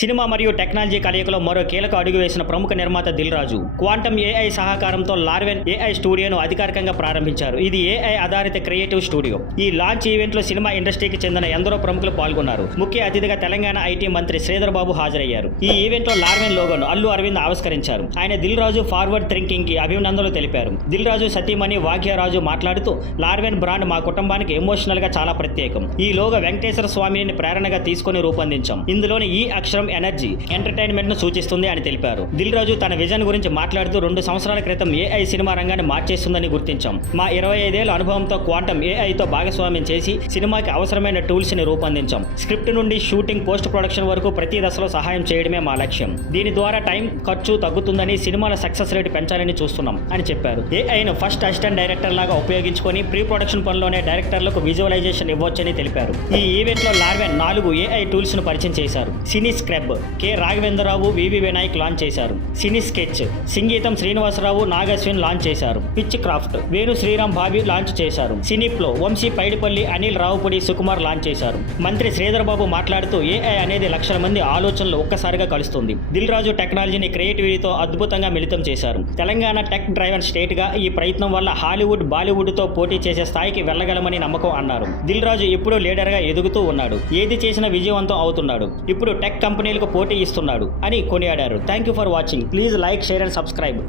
Cinema మరియు technology కలయికలో మరో కీలక అడుగు వేసిన ప్రముఖ నిర్మాత దిల్ రాజు క్వాంటమ్ ఏఐ సహకారంతో లార్వెన్ ఏఐ స్టూడియోను అధికారికంగా ప్రారంభించారు. ఇది ఏఐ ఆధారిత క్రియేటివ్ స్టూడియో. ఈ లాంచ్ ఈవెంట్ లో సినిమా ఇండస్ట్రీకి చెందిన ఎందరో ప్రముఖులు పాల్గొన్నారు. ముఖ్య అతిథిగా తెలంగాణ ఐటీ మంత్రి శ్రీధర్ బాబు హాజరయ్యారు. ఈ ఈవెంట్ లో లార్వెన్ లోగోను అల్లు అరవింద్ ఆవిష్కరించారు. ఆయన దిల్ రాజు ఫార్వర్డ్ థింకింగ్ కి అభినందనలు తెలిపారు. దిల్ రాజు సతీమణి వాగ్యరాజు మాట్లాడుతూ లార్వెన్ బ్రాండ్ మా కుటుంబానికి ఎమోషనల్ గా చాలా ప్రత్యేకం. ఈ లోగో వెంకటేశ్వర స్వామిని ప్రేరణగా తీసుకుని రూపొందించాం. ఇందులోని ఈ అక్షరం ఎనర్జీ ఎంటర్టైన్మెంట్ ను సూచిస్తుంది అని తెలిపారు. దిల్ రాజు తన విజన్ గురించి మాట్లాడుతూ 2 సంవత్సరాల క్రితం ఏఐ సినిమా రంగాన్ని మార్చేస్తుందని గుర్తించాం. మా 25 ఏళ్ల అనుభవంతో క్వాంటమ్ ఏఐతో భాగస్వామ్యం చేసి సినిమాకి అవసరమైన టూల్స్ ని రూపొందించాం. స్క్రిప్ట్ నుండి షూటింగ్, పోస్ట్ ప్రొడక్షన్ వరకు ప్రతి దశలో సహాయం చేయడమే మా లక్ష్యం. దీని ద్వారా టైం ఖర్చు తగ్గుతుందని, సినిమాల సక్సెస్ రేటు పెంచాలని చూస్తున్నాం అని చెప్పారు. ఏఐను ఫస్ట్ అసిస్టెంట్ డైరెక్టర్ లాగా ఉపయోగించుకొని ప్రీ ప్రొడక్షన్ పనిలోనే డైరెక్టర్లకు విజువలైజేషన్ ఇవ్వొచ్చని తెలిపారు. ఈ ఈవెంట్ లో లార్వెన్ 4 ఏఐ టూల్స్ ను పరిచయం చేశారు. Cine scrub K Raghavendra Rao, V V Vinayak launch చేశారు. Cine sketch Singeetam Srinivasa Rao, Nag Ashwin launch చేశారు. Pitch craft Venu Sriram Bobby launch చేశారు. సినీప్లో వంశీ పైడిపల్లి, అనిల్ రావుపూడి, సుకుమార్ లాంచ్ చేశారు. మంత్రి శ్రీధర్ బాబు మాట్లాడుతూ ఏఐ అనేది లక్షల మంది ఆలోచనలు ఒక్కసారిగా కలుస్తుంది. దిల్ రాజు టెక్నాలజీని క్రియేటివిటీతో అద్భుతంగా మిళితం చేశారు. తెలంగాణ టెక్ డ్రైవన్ స్టేట్ గా ఈ ప్రయత్నం వల్ల హాలీవుడ్, బాలీవుడ్ తో పోటీ చేసే స్థాయికి వెళ్ళగలమని నమ్మకం అన్నారు. దిల్ రాజు ఇప్పుడు లీడర్ గా ఎదుగుతూ ఉన్నాడు. ఏది చేసినా విజయవంతం అవుతున్నాడు. ఇప్పుడు టెక్ కంపెనీలకు పోటీ ఇస్తున్నాడు అని కొనియాడారు. Thank you for watching. Please like, share and subscribe.